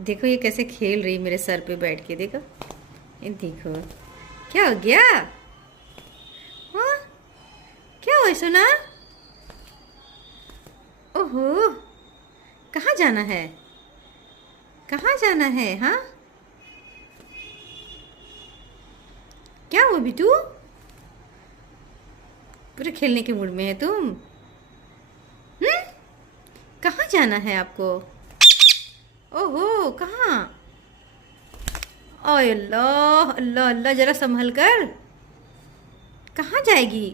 देखो ये कैसे खेल रही मेरे सर पे बैठ के। देखो ये देखो क्या हो गया। हाँ क्या हुआ सोना। ओहो कहाँ जाना है, कहाँ जाना है। हाँ क्या हुआ बिटू, पूरे खेलने के मूड में है तुम। कहाँ जाना है आपको। ओहो कहाँ। ओए अल्लाह अल्लाह अल्लाह, जरा संभल कर, कहाँ जाएगी।